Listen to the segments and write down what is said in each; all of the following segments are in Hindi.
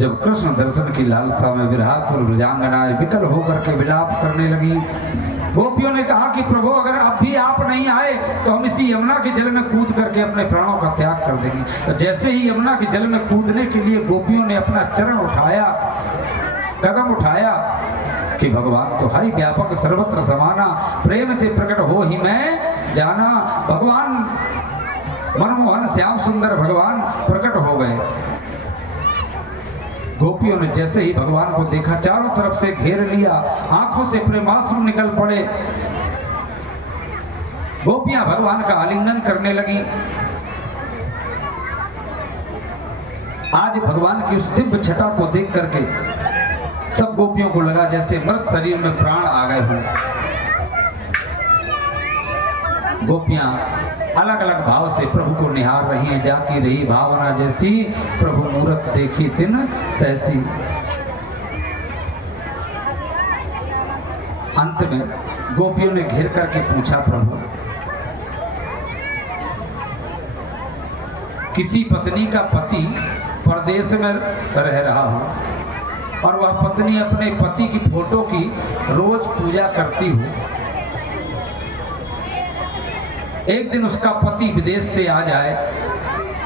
जब कृष्ण दर्शन की लालसा में विराटपुर ब्रजांगनाएं विकल होकर के विलाप करने लगी, गोपियों ने कहा कि प्रभु अगर अब भी आप नहीं आए तो हम इसी यमुना के जल में कूद करके अपने प्राणों का त्याग कर देंगे। तो जैसे ही यमुना के जल में कूदने के लिए गोपियों ने अपना चरण उठाया, कदम उठाया कि भगवान तो हरि व्यापक सर्वत्र समाना, प्रेम ते प्रकट हो ही मैं जाना। भगवान मनमोहन श्याम सुंदर भगवान प्रकट हो गए। गोपियों ने जैसे ही भगवान को देखा, चारों तरफ से घेर लिया, आंखों से प्रेमाश्रु निकल पड़े। गोपियां भगवान का आलिंगन करने लगी। आज भगवान की उस दिव्य छटा को देख करके सब गोपियों को लगा जैसे मृत शरीर में प्राण आ गए हों। गोपियां अलग अलग भाव से प्रभु को निहार रही हैं। जाती रही भावना जैसी, प्रभु मूरत देखी तिन तैसी। अंत में गोपियों ने घेर करके पूछा, प्रभु किसी पत्नी का पति परदेश में रह रहा हो और वह पत्नी अपने पति की फोटो की रोज पूजा करती हो, एक दिन उसका पति विदेश से आ जाए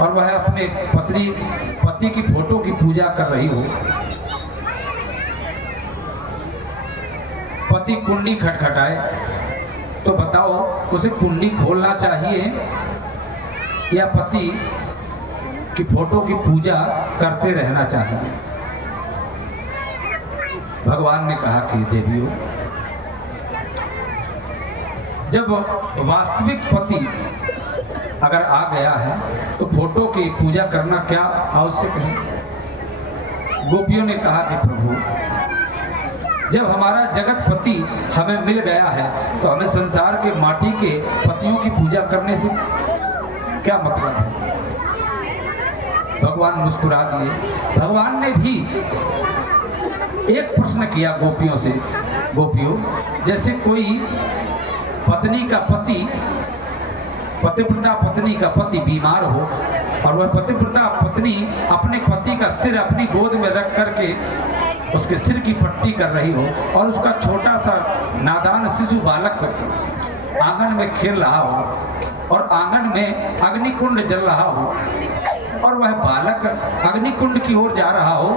और वह अपने पति की फोटो की पूजा कर रही हो, पति कुंडी खटखटाए, तो बताओ उसे कुंडी खोलना चाहिए या पति की फोटो की पूजा करते रहना चाहिए? भगवान ने कहा कि देवियों, जब वास्तविक पति अगर आ गया है तो फोटो की पूजा करना क्या आवश्यक है? गोपियों ने कहा कि प्रभु, जब हमारा जगत पति हमें मिल गया है तो हमें संसार के माटी के पतियों की पूजा करने से क्या मतलब है? भगवान मुस्कुरा दिए। भगवान ने भी एक प्रश्न किया गोपियों से, गोपियों, जैसे कोई पत्नी का पति, पतिव्रता पत्नी का पति बीमार हो और वह पतिव्रता पत्नी अपने पति का सिर अपनी गोद में रख करके उसके सिर की पट्टी कर रही हो और उसका छोटा सा नादान शिशु बालक आंगन में खेल रहा हो और आंगन में अग्निकुंड जल रहा हो और वह बालक अग्निकुंड की ओर जा रहा हो,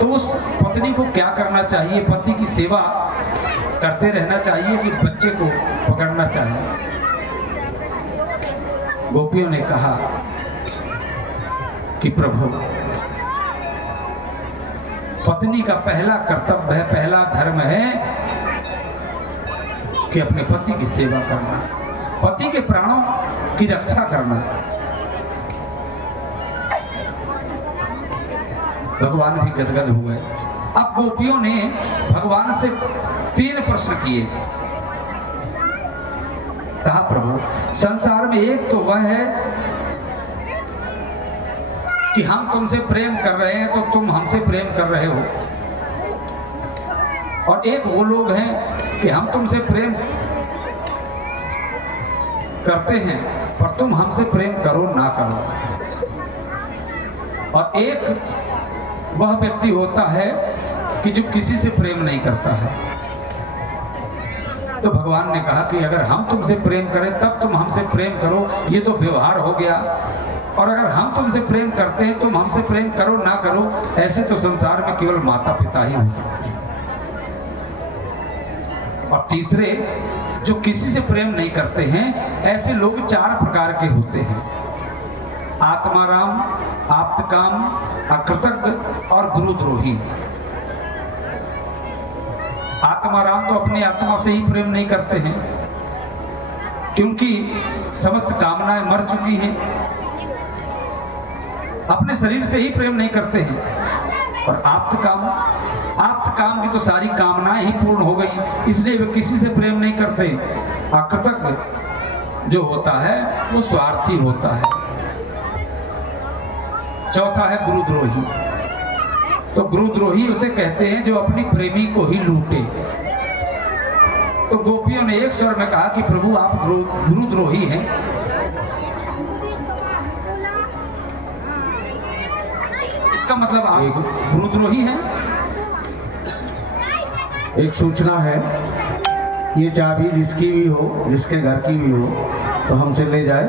तो उस पत्नी को क्या करना चाहिए? पति की सेवा करते रहना चाहिए कि बच्चे को पकड़ना चाहिए? गोपियों ने कहा कि प्रभु, पत्नी का पहला कर्तव्य है, पहला धर्म है कि अपने पति की सेवा करना, पति के प्राणों की रक्षा करना। भगवान भी गदगद हुए। अब गोपियों ने भगवान से 3 प्रश्न किए। कहा, प्रभु, संसार में एक तो वह है कि हम तुमसे प्रेम कर रहे हैं तो तुम हमसे प्रेम कर रहे हो, और एक वो लोग हैं कि हम तुमसे प्रेम करते हैं पर तुम हमसे प्रेम करो ना करो, और एक वह व्यक्ति होता है कि जो किसी से प्रेम नहीं करता है। तो भगवान ने कहा कि अगर हम तुमसे प्रेम करें तब तुम हमसे प्रेम करो, ये तो व्यवहार हो गया, और अगर हम तुमसे प्रेम करते हैं तुम हमसे प्रेम करो ना करो, ऐसे तो संसार में केवल माता पिता ही हो सकते हैं। और तीसरे, जो किसी से प्रेम नहीं करते हैं, ऐसे लोग 4 प्रकार के होते हैं: आत्माराम, आप्तकाम, अकृतज्ञ और गुरुद्रोही। आत्माराम तो अपनी आत्मा से ही प्रेम नहीं करते हैं क्योंकि समस्त कामनाएं मर चुकी हैं, अपने शरीर से ही प्रेम नहीं करते हैं। और आप्तकाम की तो सारी कामनाएं ही पूर्ण हो गई, इसलिए वे किसी से प्रेम नहीं करते। अकृतज्ञ जो होता है वो स्वार्थी होता है। चौथा है गुरुद्रोही। तो गुरुद्रोही उसे कहते हैं जो अपनी प्रेमी को ही लूटे। तो गोपियों ने एक स्वर में कहा कि प्रभु, आप गुरुद्रोही हैं। इसका मतलब आप गुरुद्रोही हैं। एक सूचना है, ये चाबी जिसकी भी हो, जिसके घर की भी हो तो हमसे ले जाए।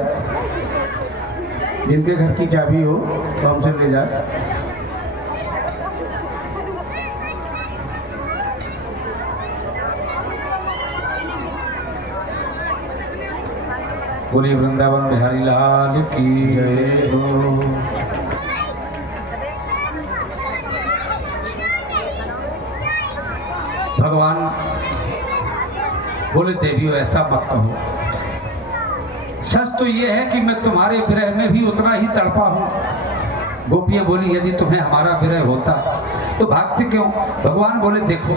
जिनके घर की चाबी हो तो हमसे ले जाए। बोलिए वृंदावन बिहारी लाल की जय हो। भगवान बोले देवियों ऐसा मत कहो। सच तो ये है कि मैं तुम्हारे विरह में भी उतना ही तड़पा हूं। गोपियां बोली यदि तुम्हें हमारा विरह होता तो भागते क्यों? भगवान बोले देखो,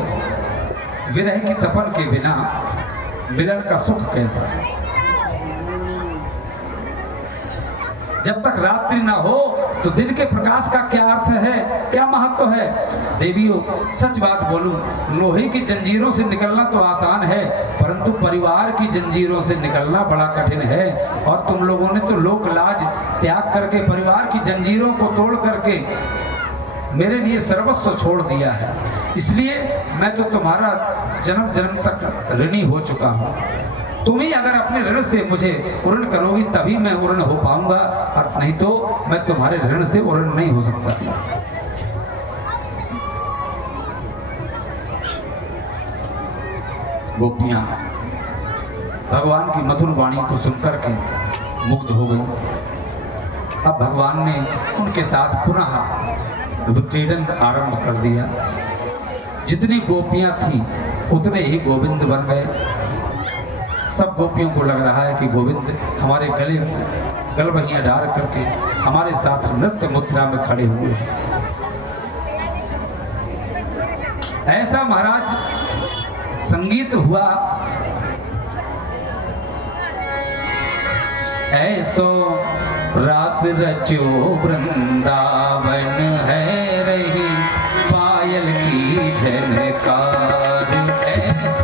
विरह की तपन के बिना मिलन का सुख कैसा है। जब तक रात्रि ना हो तो दिन के प्रकाश का क्या अर्थ है, क्या महत्व है। देवियों सच बात बोलूं, लोहे की जंजीरों से निकलना तो आसान है, परंतु परिवार की जंजीरों से निकलना बड़ा कठिन है। और तुम लोगों ने तो लोक लाज त्याग करके परिवार की जंजीरों को तोड़ करके मेरे लिए सर्वस्व छोड़ दिया है। इसलिए मैं तो तुम्हारा जन्म जन्म तक ऋणी हो चुका हूँ। तुम ही अगर अपने ऋण से मुझे उर्ण करोगी तभी मैं उर्ण हो पाऊंगा, और नहीं तो मैं तुम्हारे ऋण से उर्ण नहीं हो सकता। गोपियां भगवान की मधुर वाणी को सुनकर के मुग्ध हो गई। अब भगवान ने उनके साथ पुनः क्रीडन आरंभ कर दिया। जितनी गोपियां थी उतने ही गोविंद बन गए। सब गोपियों को लग रहा है कि गोविंद हमारे गले गलबहियां डाल करके हमारे साथ नृत्य मुद्रा में खड़े हुए हैं। ऐसा महाराज संगीत हुआ। ऐसो रास रचो वृंदावन है रही पायल की झनकार। ऐसो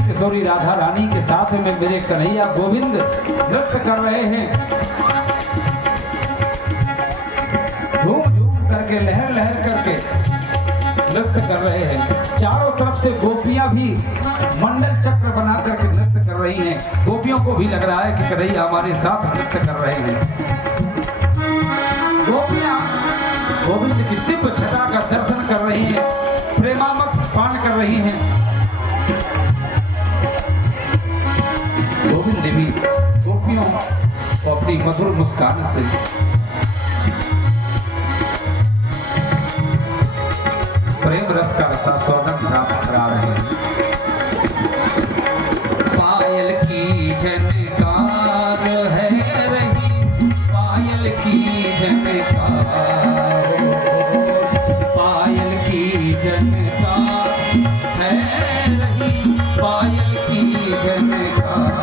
किशोरी राधा रानी के साथ में मेरे कन्हैया गोविंद नृत्य कर रहे हैं। झूम झूम करके लहर लहर करके नृत्य कर रहे हैं। चारों तरफ से गोपियां भी मंडल चक्र बना करके नृत्य कर रही हैं। गोपियों को भी लग रहा है कि कन्हैया हमारे साथ नृत्य कर रहे हैं। गोपियां गोविंद की दिव्य छटा का दर्शन कर रही हैं, प्रेमामत पान कर रही हैं। गोविंद देवी गोपियों को अपनी मधुर मुस्कान से प्रेम रस का स्वागत प्राप्त करा रहे हैं। पायल की झनकार है रही, पायल की झनकार, पायल की झनकार है रही, पायल की झनकार।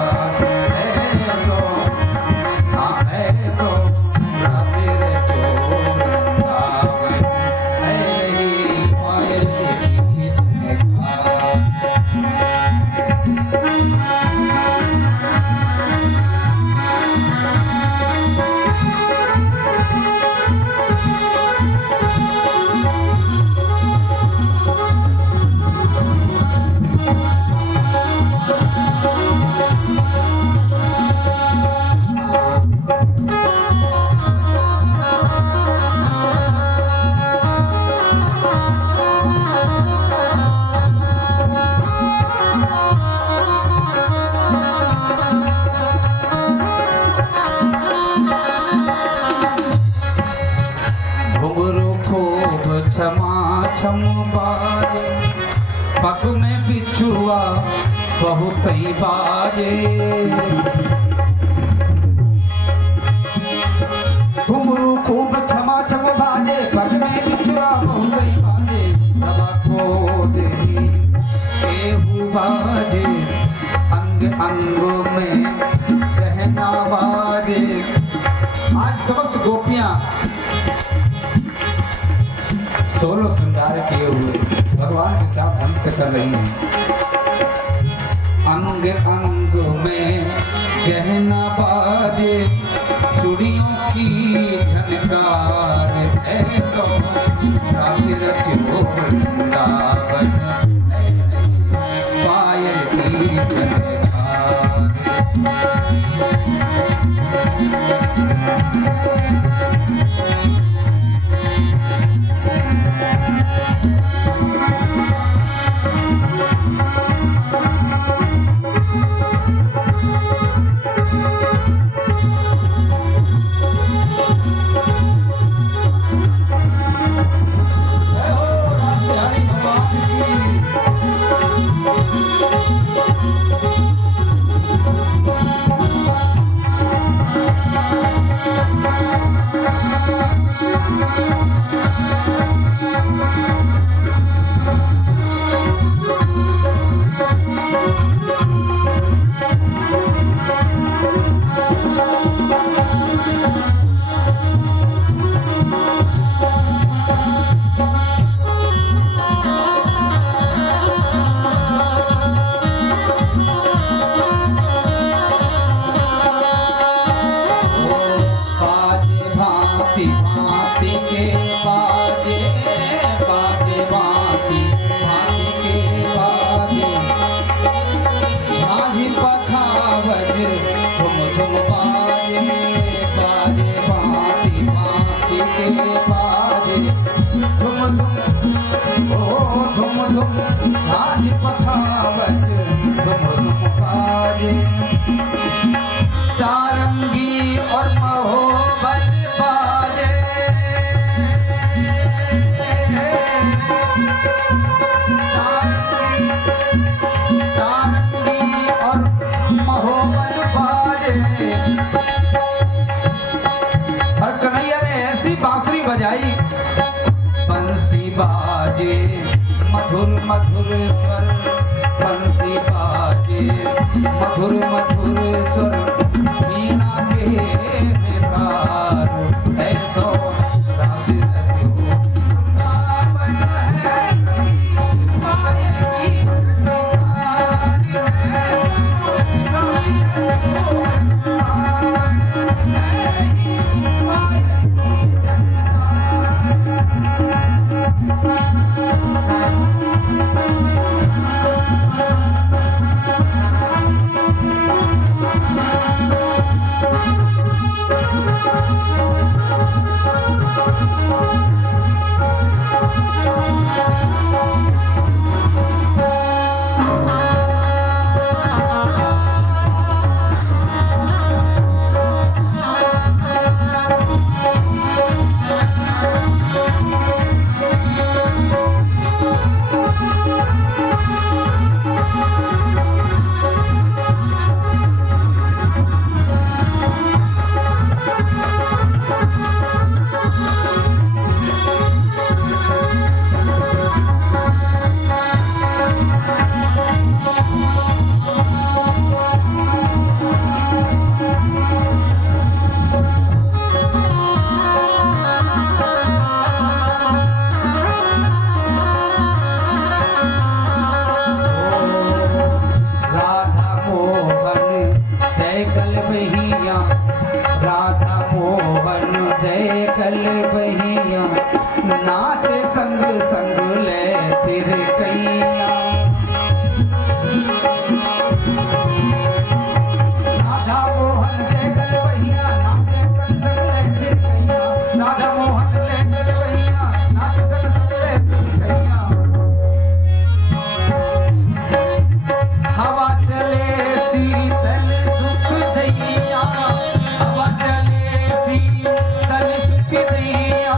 छम बाजे पग में बिछुआ बहुत ही बाजे, घुंघरू खूब छमा छम बाजे पग में बिछुआ बहुत ही बाजे। बाबा खो दे केहू बाजे, अंग अंगों में गहना बाजे। आज समस्त गोपियां सोलो श्रृंगार किए हुए भगवान के साथ अंत कर रही हैं। अंग अंग में गहना बाजे, चूड़ियों की झनकार है तो रात रचो वृंदावन है, पायल की झनकार। भांति के बाजे, बाजे भांति भांति के बाजे, झांझी पखावज धुम धुम बाजे, बाजे भांति भांति के बाजे, धुम धुम ओ धुम धुम झांझी पखावज धुम धुम बाजे। सारंगी और महोबल बाजे, सारंगी और महोबल बाजे। और कन्हैया ने ऐसी बांसुरी बजाई, बंसी बाजे मधुर मधुर स्वर, बंसी बाजे मधुर मधुर स्वर, वीणा के निखार ऐसो राज रचो वृंदावन है, पायल की झनकार है, राधा मोहन जय कल बहिया, नाच संग संग ले तिर कैया। राधा मोहन जय कल बहिया, नाच संग संग ले तिर कैया। राधा मोहन जय कल बहिया, नाच संग संग ले तिर कैया। हवा चले शीतल सुख दैया, हवा चले शीतल सुख दैया।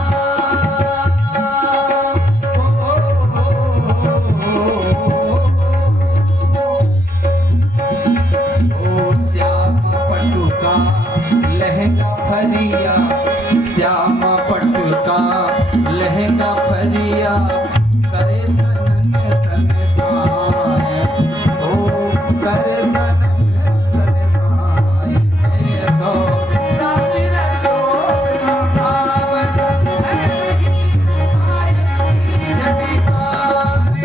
श्याम पट्टू का लहंगा फरिया, श्याम पट्टू का लहंगा फरिया, करे सनन सन गाय, ओ करे सनन सन गाय। तो रात रचो वृंदावन है, पायल की झनकार।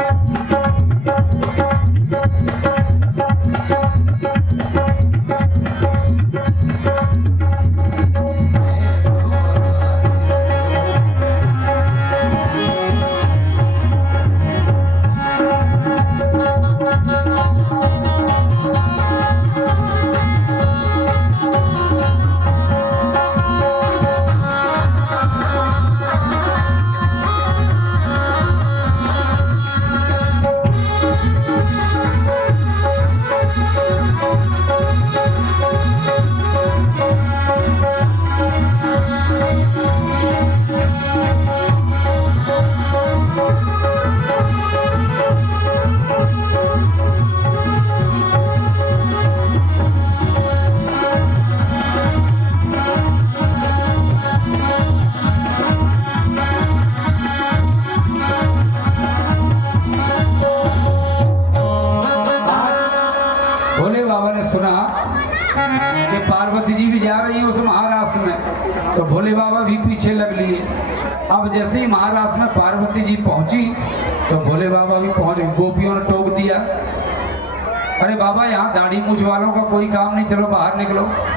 सुना कि पार्वती जी भी जा रही हैं उस महाराष्ट्र में, तो भोले बाबा भी पीछे लग लिए। अब जैसे ही महाराष्ट्र में पार्वती जी पहुंची तो भोले बाबा भी पहुंच गए। गोपियों ने टोक दिया, अरे बाबा यहाँ दाढ़ी मूछ वालों का कोई काम नहीं, चलो बाहर निकलो।